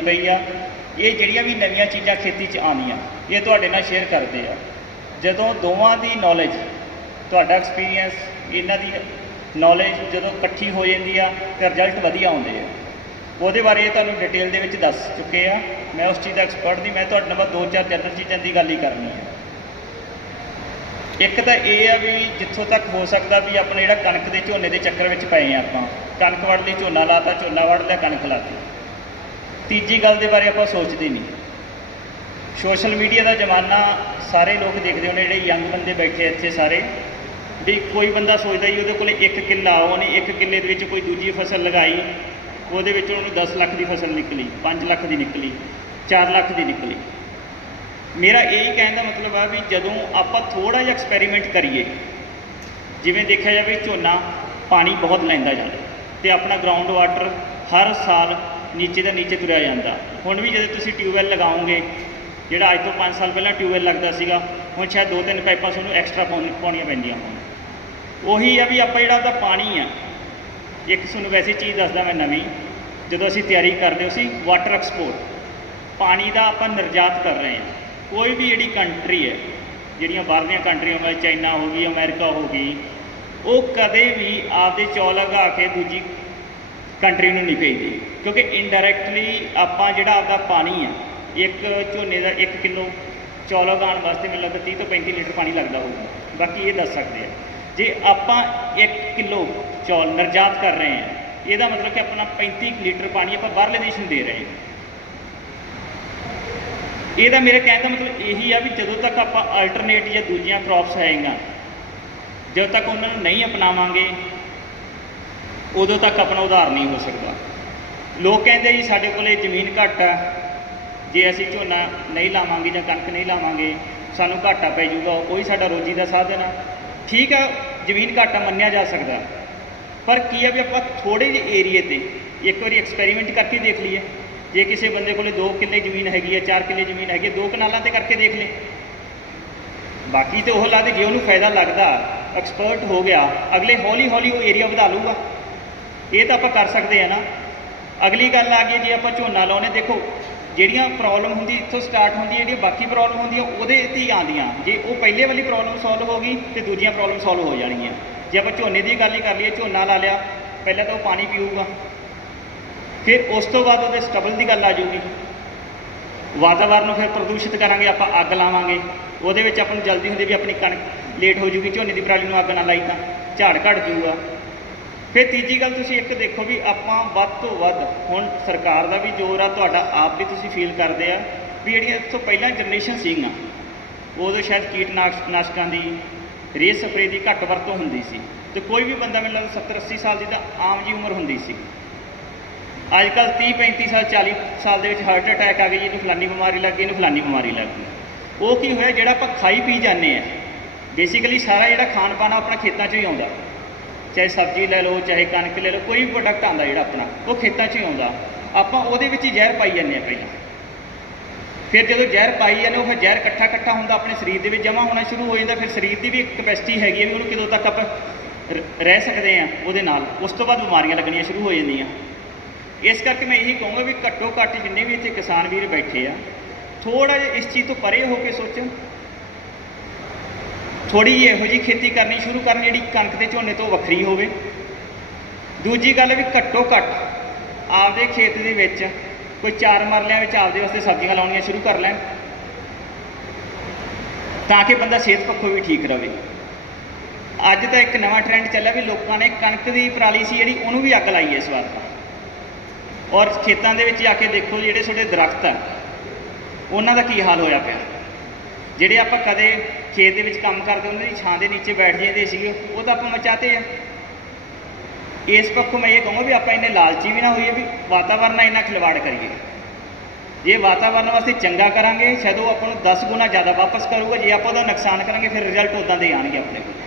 ਪਈ ਆ। ਇਹ ਜਿਹੜੀਆਂ ਵੀ ਨਵੀਆਂ ਚੀਜ਼ਾਂ ਖੇਤੀ 'ਚ ਆਉਂਦੀਆਂ ਇਹ ਤੁਹਾਡੇ ਨਾਲ ਸ਼ੇਅਰ ਕਰਦੇ ਆ। ਜਦੋਂ ਦੋਵਾਂ ਦੀ ਨੌਲੇਜ ਤੁਹਾਡਾ ਐਕਸਪੀਰੀਅੰਸ ਇਹਨਾਂ ਦੀ ਨੌਲੇਜ ਜਦੋਂ ਇਕੱਠੀ ਹੋ ਜਾਂਦੀ ਆ ਤੇ ਰਿਜ਼ਲਟ ਵਧੀਆ ਆਉਂਦੇ ਆ। ਉਹਦੇ ਬਾਰੇ ਇਹ ਤੁਹਾਨੂੰ ਡਿਟੇਲ ਦੇ ਵਿੱਚ ਦੱਸ ਚੁੱਕੇ ਆ। ਮੈਂ ਉਸ ਚੀਜ਼ ਦਾ ਐਕਸਪਰਟ ਨਹੀਂ, ਮੈਂ ਤੁਹਾਡੇ ਨਾਲ ਦੋ ਚਾਰ ਜਨਰਲ ਚੀਜ਼ਾਂ ਦੀ ਗੱਲ ਹੀ ਕਰਨੀ ਆ। ਇੱਕ ਤਾਂ ਇਹ ਆ ਵੀ ਜਿੱਥੋਂ ਤੱਕ ਹੋ ਸਕਦਾ ਵੀ ਆਪਣਾ ਜਿਹੜਾ ਕਣਕ ਦੇ ਝੋਨੇ ਦੇ ਚੱਕਰ ਵਿੱਚ ਪਏ ਆ ਆਪਾਂ। ਕਣਕ ਵੜ ਲਈ, ਝੋਨਾ ਲਾਤਾ, ਝੋਨਾ ਵੜ ਲਿਆ, ਕਣਕ ਲਾਤੀ। ਤੀਜੀ ਗੱਲ ਦੇ ਬਾਰੇ ਆਪਾਂ ਸੋਚਦੇ ਨਹੀਂ। ਸੋਸ਼ਲ ਮੀਡੀਆ ਦਾ ਜ਼ਮਾਨਾ ਸਾਰੇ ਲੋਕ ਦੇਖਦੇ ਹੋਣੇ, ਜਿਹੜੇ ਯੰਗ ਬੰਦੇ ਬੈਠੇ ਇੱਥੇ ਸਾਰੇ, ਵੀ ਕੋਈ ਬੰਦਾ ਸੋਚਦਾ ਜੀ ਉਹਦੇ ਕੋਲੇ ਇੱਕ ਕਿੱਲਾ ਉਹਨੇ ਇੱਕ ਕਿੱਲੇ ਦੇ ਵਿੱਚ ਕੋਈ ਦੂਜੀ ਫਸਲ ਲਗਾਈ, ਉਹਦੇ ਵਿੱਚ ਉਹਨੂੰ 10 ਲੱਖ ਦੀ ਫਸਲ ਨਿਕਲੀ 5 ਲੱਖ ਦੀ ਨਿਕਲੀ 4 ਲੱਖ ਦੀ ਨਿਕਲੀ। ਮੇਰਾ ਇਹੀ ਕਹਿਣ ਦਾ ਮਤਲਬ ਆ ਵੀ ਜਦੋਂ ਆਪਾਂ ਥੋੜਾ ਜਿਹਾ ਐਕਸਪੈਰੀਮੈਂਟ ਕਰੀਏ, ਜਿਵੇਂ ਦੇਖਿਆ ਜਾਵੇ ਝੋਨਾ ਪਾਣੀ ਬਹੁਤ ਲੈਂਦਾ ਜਾਂਦਾ, ਤੇ ਆਪਣਾ ਗਰਾਊਂਡ ਵਾਟਰ ਹਰ ਸਾਲ ਨੀਚੇ ਦਾ ਨੀਚੇ ਤੁਰਿਆ ਜਾਂਦਾ। ਹੁਣ ਵੀ ਜਦੋਂ ਤੁਸੀਂ ਟਿਊਬਵੈਲ ਲਗਾਓਗੇ, ਜਿਹੜਾ ਅੱਜ ਤੋਂ 5 ਸਾਲ ਪਹਿਲਾਂ ਟਿਊਬਵੈਲ ਲੱਗਦਾ ਸੀਗਾ, ਹੁਣ ਸ਼ਾਇਦ ਦੋ ਤਿੰਨ ਪਾਈਪਾਂ ਤੁਹਾਨੂੰ ਐਕਸਟਰਾ ਪਾਉਣੀਆਂ ਪੈਂਦੀਆਂ ਹੁਣ। ਉਹੀ ਆ ਵੀ ਆਪਾਂ ਜਿਹੜਾ ਉਹਦਾ ਪਾਣੀ ਆ, ਇੱਕ ਤੁਹਾਨੂੰ ਵੈਸੇ ਚੀਜ਼ ਦੱਸਦਾ ਮੈਂ ਨਵੀਂ, ਜਦੋਂ ਅਸੀਂ ਤਿਆਰੀ ਕਰਦੇ ਸੀ ਵਾਟਰ ਐਕਸਪੋਰਟ ਪਾਣੀ ਦਾ ਆਪਾਂ ਨਿਰਯਾਤ ਕਰ ਰਹੇ ਹਾਂ। ਕੋਈ ਵੀ ਜਿਹੜੀ ਕੰਟਰੀ ਹੈ, ਜਿਹੜੀਆਂ ਬਾਹਰਲੀਆਂ ਕੰਟਰੀਆਂ ਹੋਵੇ ਚਾਈਨਾ ਹੋ ਗਈ, ਅਮਰੀਕਾ ਹੋ ਗਈ, ਉਹ ਕਦੇ ਵੀ ਆਪਦੇ ਚੌਲ ਲਗਾ ਕੇ ਦੂਜੀ ਕੰਟਰੀ ਨੂੰ ਨਹੀਂ ਭੇਜਦੀ। ਕਿਉਂਕਿ ਇਨਡਾਇਰੈਕਟਲੀ ਆਪਾਂ ਜਿਹੜਾ ਆਪਦਾ ਪਾਣੀ ਹੈ ਇੱਕ ਝੋਨੇ ਦਾ 1 ਕਿਲੋ ਚੌਲ ਉਗਾਉਣ ਵਾਸਤੇ ਮੈਨੂੰ ਲੱਗਦਾ 30 ਤੋਂ 35 ਲੀਟਰ ਪਾਣੀ ਲੱਗਦਾ ਹੋਊਗਾ। ਬਾਕੀ ਇਹ ਦੱਸ ਸਕਦੇ ਆ। ਜੇ ਆਪਾਂ 1 ਕਿਲੋ ਚੌਲ ਨਿਰਜਾਤ ਕਰ ਰਹੇ ਹਾਂ ਇਹਦਾ ਮਤਲਬ ਕਿ ਆਪਣਾ 35 ਲੀਟਰ ਪਾਣੀ ਆਪਾਂ ਬਾਹਰਲੇ ਦੇਸ਼ ਨੂੰ ਦੇ ਰਹੇ ਹਾਂ ਇਹਦਾ ਮੇਰੇ ਕਹਿਣ ਦਾ ਮਤਲਬ ਇਹੀ ਆ ਵੀ ਜਦੋਂ ਤੱਕ ਆਪਾਂ ਅਲਟਰਨੇਟ ਜਾਂ ਦੂਜੀਆਂ ਕ੍ਰੌਪਸ ਹੈਗੀਆਂ, ਜਦੋਂ ਤੱਕ ਉਹਨਾਂ ਨੂੰ ਨਹੀਂ ਅਪਣਾਵਾਂਗੇ ਉਦੋਂ ਤੱਕ ਆਪਣਾ ਉਧਾਰ ਨਹੀਂ ਹੋ ਸਕਦਾ। ਲੋਕ ਕਹਿੰਦੇ ਜੀ, ਸਾਡੇ ਕੋਲੇ ਜ਼ਮੀਨ ਘੱਟ ਆ। ਜੇ ਅਸੀਂ ਝੋਨਾ ਨਹੀਂ ਲਾਵਾਂਗੇ ਜਾਂ ਕਣਕ ਨਹੀਂ ਲਾਵਾਂਗੇ, ਸਾਨੂੰ ਘਾਟਾ ਪੈ ਜਾਊਗਾ, ਉਹੀ ਸਾਡਾ ਰੋਜੀ ਦਾ ਸਾਧਨ ਆ। ਠੀਕ ਆ, ਜ਼ਮੀਨ ਘਾਟਾ ਮੰਨਿਆ ਜਾ ਸਕਦਾ। ਪਰ ਕੀ ਆ ਵੀ ਆਪਾਂ ਥੋੜੇ ਜਿਹੇ ਏਰੀਏ ਤੇ ਇੱਕ ਵਾਰੀ ਐਕਸਪੈਰੀਮੈਂਟ ਕਰਕੇ ਦੇਖ ਲਈਏ। ਜੇ ਕਿਸੇ ਬੰਦੇ ਕੋਲੇ 2 ਕਿੱਲੇ ਜ਼ਮੀਨ ਹੈਗੀ ਆ 4 ਕਿੱਲੇ ਜ਼ਮੀਨ ਹੈਗੀ ਹੈ ਦੋ ਕਨਾਲਾਂ ਤੇ ਕਰਕੇ ਦੇਖ ਲਏ ਬਾਕੀ ਤੇ ਉਹ ਲਾ ਦੇ, ਜੇ ਉਹਨੂੰ ਫਾਇਦਾ ਲੱਗਦਾ, ਐਕਸਪਰਟ ਹੋ ਗਿਆ, ਅਗਲੇ ਹੌਲੀ ਹੌਲੀ ਉਹ ਏਰੀਆ ਵਧਾ ਲੂਗਾ ਇਹ ਤਾਂ ਆਪਾਂ ਕਰ ਸਕਦੇ ਆ ਨਾ। ਅਗਲੀ ਗੱਲ ਆ ਗਈ, ਜੇ ਆਪਾਂ ਝੋਨਾ ਲਾਉਨੇ ਦੇਖੋ, ਜਿਹੜੀਆਂ ਪ੍ਰੋਬਲਮ ਹੁੰਦੀ, ਇੱਥੋਂ ਸਟਾਰਟ ਹੁੰਦੀ ਜਿਹੜੀ ਬਾਕੀ ਪ੍ਰੋਬਲਮ ਹੁੰਦੀਆਂ, ਉਹਦੇ ਤੇ ਹੀ ਆਉਂਦੀਆਂ। ਜੇ ਉਹ ਪਹਿਲੇ ਵਾਲੀ ਪ੍ਰੋਬਲਮ ਸੋਲਵ ਹੋ ਗਈ, ਤੇ ਦੂਜੀਆਂ ਪ੍ਰੋਬਲਮ ਸੋਲਵ ਹੋ ਜਾਣਗੀਆਂ। ਜੇ ਆਪਾਂ ਝੋਨੇ ਦੀ ਗੱਲ ਹੀ ਕਰ ਲਈਏ, ਝੋਨਾ ਲਾ ਲਿਆ, ਪਹਿਲਾਂ ਤਾਂ ਉਹ ਪਾਣੀ ਪੀਊਗਾ। ਫਿਰ ਉਸ ਤੋਂ ਬਾਅਦ ਉਹਦੇ ਸਟਬਲ ਦੀ ਗੱਲ ਆ ਜੂਗੀ ਵਾਤਾਵਰਨ ਨੂੰ ਫਿਰ ਪ੍ਰਦੂਸ਼ਿਤ ਕਰਾਂਗੇ, ਆਪਾਂ ਅੱਗ ਲਾਵਾਂਗੇ। ਉਹਦੇ ਵਿੱਚ ਆਪਾਂ ਨੂੰ ਜਲਦੀ ਹੁੰਦੀ ਵੀ ਆਪਣੀ ਕਣਕ ਲੇਟ ਹੋ ਜੂਗੀ ਝੋਨੇ ਦੀ ਪਰਾਲੀ ਨੂੰ ਅੱਗ ਨਾ ਲਾਈ ਤਾਂ ਝਾੜ ਘਟ ਜੂਗਾ ਫਿਰ ਤੀਜੀ ਗੱਲ ਤੁਸੀਂ ਇੱਕ ਦੇਖੋ ਵੀ ਆਪਾਂ ਵੱਧ ਤੋਂ ਵੱਧ, ਹੁਣ ਸਰਕਾਰ ਦਾ ਵੀ ਜ਼ੋਰ ਆ, ਤੁਹਾਡਾ ਆਪ ਵੀ ਤੁਸੀਂ ਫੀਲ ਕਰਦੇ ਆ ਵੀ ਜਿਹੜੀਆਂ ਇਸ ਤੋਂ ਪਹਿਲਾਂ ਜਨਰੇਸ਼ਨ ਸੀਗੀਆਂ, ਉਦੋਂ ਸ਼ਾਇਦ ਕੀਟਨਾਸ਼ਕ ਨਾਸ਼ਕਾਂ ਦੀ ਰੇਹ ਸਪਰੇ ਦੀ ਘੱਟ ਵਰਤੋਂ ਹੁੰਦੀ ਸੀ ਤੇ ਕੋਈ ਵੀ ਬੰਦਾ ਮੈਨੂੰ ਲੱਗਦਾ 70 80 ਸਾਲ ਦੀ ਤਾਂ ਆਮ ਜੀ ਉਮਰ ਹੁੰਦੀ ਸੀ। ਅੱਜ ਕੱਲ 30 35 ਸਾਲ 40 ਸਾਲ ਦੇ ਵਿੱਚ ਹਾਰਟ ਅਟੈਕ ਆ ਗਈ, ਇਹਨੂੰ ਫਲਾਨੀ ਬਿਮਾਰੀ ਲੱਗ ਗਈ, ਇਹਨੂੰ ਫਲਾਨੀ ਬਿਮਾਰੀ ਲੱਗ ਗਈ। ਉਹ ਕੀ ਹੋਇਆ, ਜਿਹੜਾ ਆਪਾਂ ਖਾਈ ਪੀ ਜਾਂਦੇ ਆ ਬੇਸਿਕਲੀ ਸਾਰਾ ਜਿਹੜਾ ਖਾਣ ਪਾਣ ਆ ਆਪਣਾ ਖੇਤਾਂ 'ਚੋਂ ਹੀ ਆਉਂਦਾ। ਚਾਹੇ ਸਬਜ਼ੀ ਲੈ ਲਓ, ਚਾਹੇ ਕਣਕ ਲੈ ਲਓ, ਕੋਈ ਵੀ ਪ੍ਰੋਡਕਟ ਆਉਂਦਾ ਜਿਹੜਾ ਆਪਣਾ, ਉਹ ਖੇਤਾਂ 'ਚ ਹੀ ਆਉਂਦਾ। ਆਪਾਂ ਉਹਦੇ ਵਿੱਚ ਹੀ ਜ਼ਹਿਰ ਪਾਈ ਜਾਂਦੇ ਆ ਪਹਿਲਾਂ। ਫਿਰ ਜਦੋਂ ਜ਼ਹਿਰ ਪਾਈ ਜਾਂਦੇ ਉਹ ਫਿਰ ਜ਼ਹਿਰ ਇਕੱਠਾ ਇਕੱਠਾ ਹੁੰਦਾ, ਆਪਣੇ ਸਰੀਰ ਦੇ ਵਿੱਚ ਜਮ੍ਹਾਂ ਹੋਣਾ ਸ਼ੁਰੂ ਹੋ ਜਾਂਦਾ। ਫਿਰ ਸਰੀਰ ਦੀ ਵੀ ਇੱਕ ਕਪੈਸਿਟੀ ਹੈਗੀ ਹੈ ਵੀ ਉਹਨੂੰ ਕਿਦੋਂ ਤੱਕ ਆਪਾਂ ਰ- ਰਹਿ ਸਕਦੇ ਆ ਉਹਦੇ ਨਾਲ। ਉਸ ਤੋਂ ਬਾਅਦ ਬਿਮਾਰੀਆਂ ਲੱਗਣੀਆਂ ਸ਼ੁਰੂ ਹੋ ਜਾਂਦੀਆਂ। ਇਸ ਕਰਕੇ ਮੈਂ ਇਹੀ ਕਹੂੰਗਾ ਵੀ ਘੱਟੋ ਘੱਟ ਜਿੰਨੇ ਵੀ ਇੱਥੇ ਕਿਸਾਨ ਵੀਰ ਬੈਠੇ ਆ ਥੋੜਾ ਜਿਹਾ ਇਸ ਚੀਜ਼ ਤੋਂ ਪਰੇ ਹੋ ਕੇ ਸੋਚੋ। ਥੋੜੀ ਜਿਹੀ ਇਹੋ ਜਿਹੀ ਖੇਤੀ ਕਰਨੀ ਸ਼ੁਰੂ ਕਰਨ ਜਿਹੜੀ ਕਣਕ ਤੇ ਝੋਨੇ ਤੋਂ ਵੱਖਰੀ ਹੋਵੇ। ਦੂਜੀ ਗੱਲ ਵੀ ਘੱਟੋ ਘੱਟ ਆਪਦੇ ਖੇਤ ਦੇ ਵਿੱਚ ਕੋਈ ਚਾਰ ਮਰਲਿਆਂ ਵਿੱਚ ਆਪਦੇ ਵਾਸਤੇ ਸਬਜ਼ੀਆਂ ਲਾਉਣੀਆਂ ਸ਼ੁਰੂ ਕਰ ਲੈਣ, ਤਾਂ ਕਿ ਬੰਦਾ ਸਿਹਤ ਪੱਖੋਂ ਵੀ ਠੀਕ ਰਹੇ। ਅੱਜ ਤਾਂ ਇੱਕ ਨਵਾਂ ਟ੍ਰੈਂਡ ਚੱਲਿਆ ਵੀ ਲੋਕਾਂ ਨੇ ਕਣਕ ਦੀ ਪਰਾਲੀ ਸੀ ਜਿਹੜੀ ਉਹਨੂੰ ਵੀ ਅੱਗ ਲਾਈ ਹੈ ਇਸ ਵਾਰ ਤਾਂ। ਔਰ ਖੇਤਾਂ ਦੇ ਵਿੱਚ ਜਾ ਕੇ ਦੇਖੋ ਜਿਹੜੇ ਤੁਹਾਡੇ ਦਰਖਤ ਆ, ਉਹਨਾਂ ਦਾ ਕੀ ਹਾਲ ਹੋਇਆ ਪਿਆ? ਜਿਹੜੇ ਆਪਾਂ ਕਦੇ ਖੇਤ ਦੇ ਵਿੱਚ ਕੰਮ ਕਰਦੇ ਉਹਨਾਂ ਦੀ ਛਾਂ ਦੇ ਨੀਚੇ ਬੈਠ ਜਾਂਦੇ ਸੀਗੇ, ਉਹ ਤਾਂ ਆਪਾਂ ਮਚਾਤੇ ਆ। ਇਸ ਪੱਖੋਂ ਮੈਂ ਇਹ ਕਹੂੰਗਾ ਵੀ ਆਪਾਂ ਇੰਨੇ ਲਾਲਚੀ ਵੀ ਨਾ ਹੋਈਏ ਵੀ ਵਾਤਾਵਰਨ ਨਾਲ ਇੰਨਾ ਖਿਲਵਾੜ ਕਰੀਏ। ਜੇ ਵਾਤਾਵਰਨ ਵਾਸਤੇ ਚੰਗਾ ਕਰਾਂਗੇ, ਸ਼ਾਇਦ ਉਹ ਆਪਾਂ ਨੂੰ 10 ਗੁਣਾ ਜ਼ਿਆਦਾ ਵਾਪਸ ਕਰੂਗਾ, ਜੇ ਆਪਾਂ ਉਹਦਾ ਨੁਕਸਾਨ ਕਰਾਂਗੇ, ਫਿਰ ਰਿਜ਼ਲਟ ਉਦਾਂ ਦੇ ਆਣਗੇ ਆਪਣੇ ਕੋਲ।